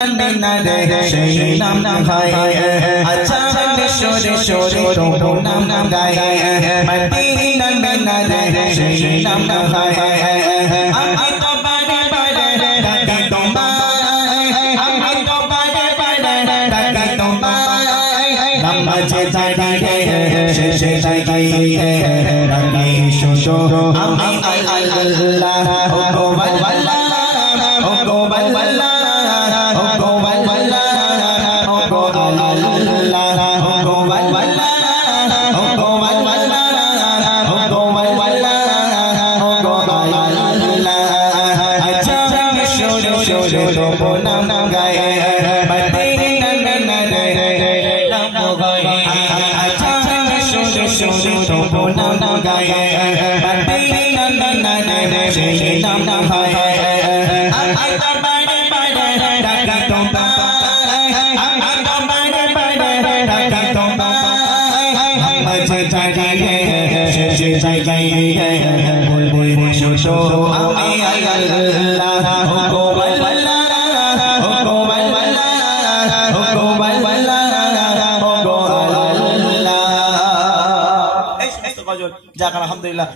সেই নাম গায় আচ্ছা শোরে শোরে তো নাম গায় মদিনা মদিনা সেই নাম গায় আমি তো বারে বারে ডাকি তোমায় আমি তো বারে বারে ডাকি তোমায় নামাজে দাঁড়িয়ে শেষে দাঁড়িয়ে ডাকি শোষো আমি আল্লাহ ও আল্লাহ ও আল্লাহ নাম গায়ে মদিনা নাম গায়ে আচ্ছা শোনো নাম গায়ে মদিনা সেই নাম গায়ে আমি তো বারে বারে ডাকি তোমায় আমি তো বারে বারে ডাকি তোমায় মাঝে জায়গায় শেষে জায়গায় বলবো শোষো আমি আল্লাহ ও আল্লাহ যাক আলহামদুলিল্লাহ।